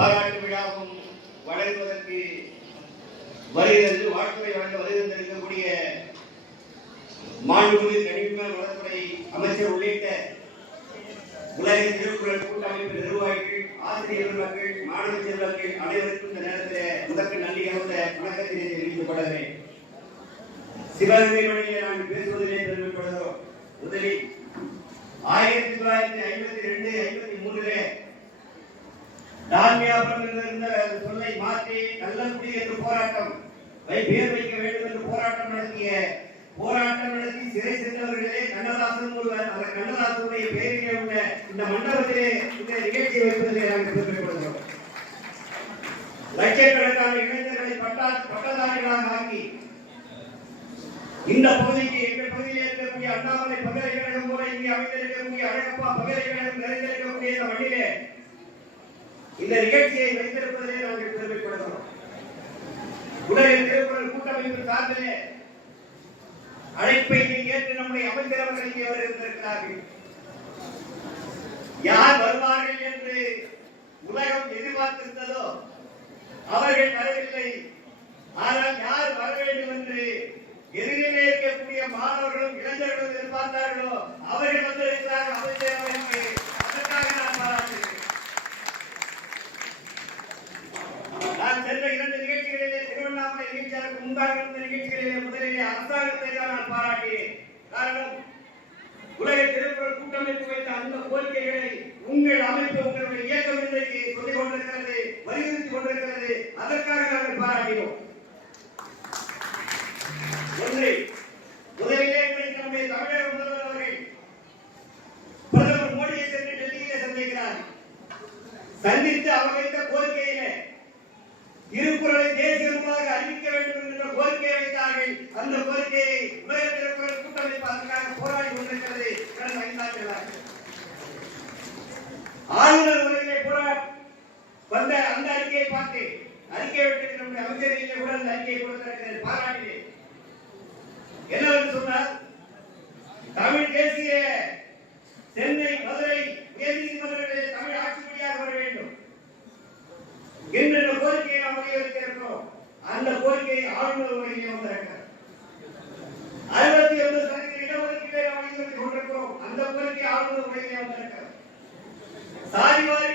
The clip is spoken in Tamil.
பாராட்டு விழாவும் வழங்குவதற்கு வருகிறது. வாழ்த்துறை வழங்க வருகின்றிருக்கக்கூடிய மாண்புமிகு கனிம வளத்துறை அமைச்சர் உள்ளிட்ட உலக திருக்குறள் கூட்டமைப்பு நிர்வாகிகள், ஆசிரியர் மக்கள், மாணவ செல்வங்கள் அனைவருக்கும் இந்த நேரத்தில் முதற்கு நன்றி கலந்த வணக்கத்தினை தெரிவித்துக் கொள்கிறேன். சிவகங்கை மொழியிலே நாங்கள் பேசுவதிலே பெருமைப்படுகிறோம். முதலில் 1952-53 டால்மியாபுரம் இருந்த சொல்லை மாற்றி கள்ளக்குடி என்று போராட்டம் பேர் வைக்க வேண்டும் என்று போராட்டம் நடத்தி சிறை சென்றவர்களே கண்ணதாசன் ஒருவர். அந்த கண்ணதாசனுடைய பெயரிலே உள்ள இந்த மண்டபத்திலே இந்த நிகழ்ச்சியை வைப்பதிலே நாங்கள் பெருமைப்படுகிறோம். லட்சக்கணக்கான இளைஞர்களை பட்டதாரிகளாக ஆக்கி இந்த பகுதிக்கு எங்கள் பகுதியில் இருக்கக்கூடிய அண்ணாமலை பல்கலைக்கழகம் போல இங்கே அமைந்திருக்கக்கூடிய அழகப்பா பல்கலைக்கழகம் நிறைந்திருக்கக்கூடிய இந்த மண்ணிலே இந்த நிகழ்ச்சியை வைத்திருப்பதிலே நாங்கள் பெருமைப்படுகிறோம். உலக திருக்குறள் கூட்டமைப்பு சார்பிலே அழைப்பை ஏற்று நம்முடைய அமைச்சரவர்கள் இங்கே வருகிறார்கள். யார் வருவார்கள் என்று உலகம் எதிர்பார்த்திருந்ததோ அவர்கள் வரவில்லை. ஆனால் யார் வர வேண்டும் என்று எதிரிலே இருக்கக்கூடிய மாணவர்களும் இளைஞர்களும் எதிர்பார்த்தார்களோ அவர்கள் வந்திருக்கிறார்கள் அமைச்சரவைக்கு. அதற்காக நான் பாராட்டுகிறேன். நான் சென்ற 2 நிகழ்ச்சிகளிலே திருவண்ணாமலை நிகழ்ச்சியாளருக்கு முன்பாக இருந்த நிகழ்ச்சிகளிலே முதலிலே அரசாங்கத்தை தான் நான் பாராட்டினேன். காரணம், உலக திருக்குறள் கூட்டமைப்பு வைத்த அந்த கோரிக்கைகளை உங்கள் அமைப்பு, உங்களுடைய இயக்கம் இன்றைக்கு சொல்லிக் கொண்டிருக்கிறது, வலியுறுத்திக் கொண்டிருக்கிறது. அதற்காக நாங்கள் பாராட்டினோம். முதலிலே நம்முடைய தமிழக முதல்வர் அவர்கள் பிரதமர் மோடியை சென்று டெல்லியிலே சந்திக்கிறார். சந்தித்து அவர் வைத்த கோரிக்கையிலே திருக்குறளை தேசிய நூலாக அறிவிக்க வேண்டும் என்ற கோரிக்கையை வைத்தார்கள். அந்த கோரிக்கையை உலக திருக்குறள் கூட்டமைப்பு அதற்காக போராடி கொண்டிருக்கிறது கடந்த 5 ஆண்டுகளாக. ஆளுநர் உரையிலே வந்த அந்த அறிக்கையை பார்த்து அறிக்கை விட்டு நம்முடைய அமைச்சரிலே கூட அந்த அறிக்கையை கொடுத்திருக்கிறது, பாராட்டினேன். என்னவென்று சொன்னார், தமிழ் தேசிய சென்னை, மதுரை உயர்நீதிமன்றங்களில் தமிழ் ஆட்சி மொழியாக வர வேண்டும் என்ற கோரிக்கையை நாம் வலியுறுத்தியிருக்கிறோம். அந்த கோரிக்கையை ஆளுநர் உரையிலே வந்திருக்கிறார். 69% இடஒதுக்கீட்டை நாம் வலியுறுத்தி கொண்டிருக்கிறோம். அந்த கோரிக்கை ஆளுநர் உரையிலே வந்திருக்கிறார். சாதிவாரி